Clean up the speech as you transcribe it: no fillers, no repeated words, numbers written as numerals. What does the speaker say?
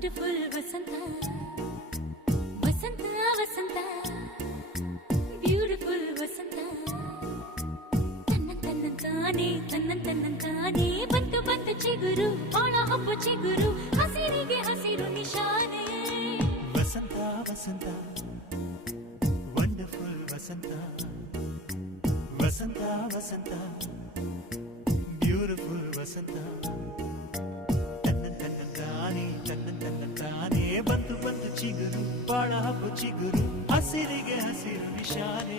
wonderful ವಸಂತ ವಸಂತ ವಸಂತ beautiful ವಸಂತ ತನ್ನಂತಾನೆ ಬಂತು ಬಂತು ಚಿಗುರು ಒಳ ಹಬ್ಬ ಚಿಗುರು ಹಸಿರಿಗೆ ಹಸಿರು ನಿಶಾನೆ ವಸಂತ ವಸಂತ ವಂಡರ್ಫುಲ್ ವಸಂತ ವಸಂತ ವಸಂತ ಬ್ಯೂಟಿಫುಲ್ ವಸಂತ ತನ್ನಂತಾನೆ ಬಂತು ಬಂತು ಚಿಗುರು ಬಾಳ ಹಬ್ಬ ಚಿಗುರು ಹಸಿರಿಗೆ ಹಸಿರು ನಿಶಾನೆ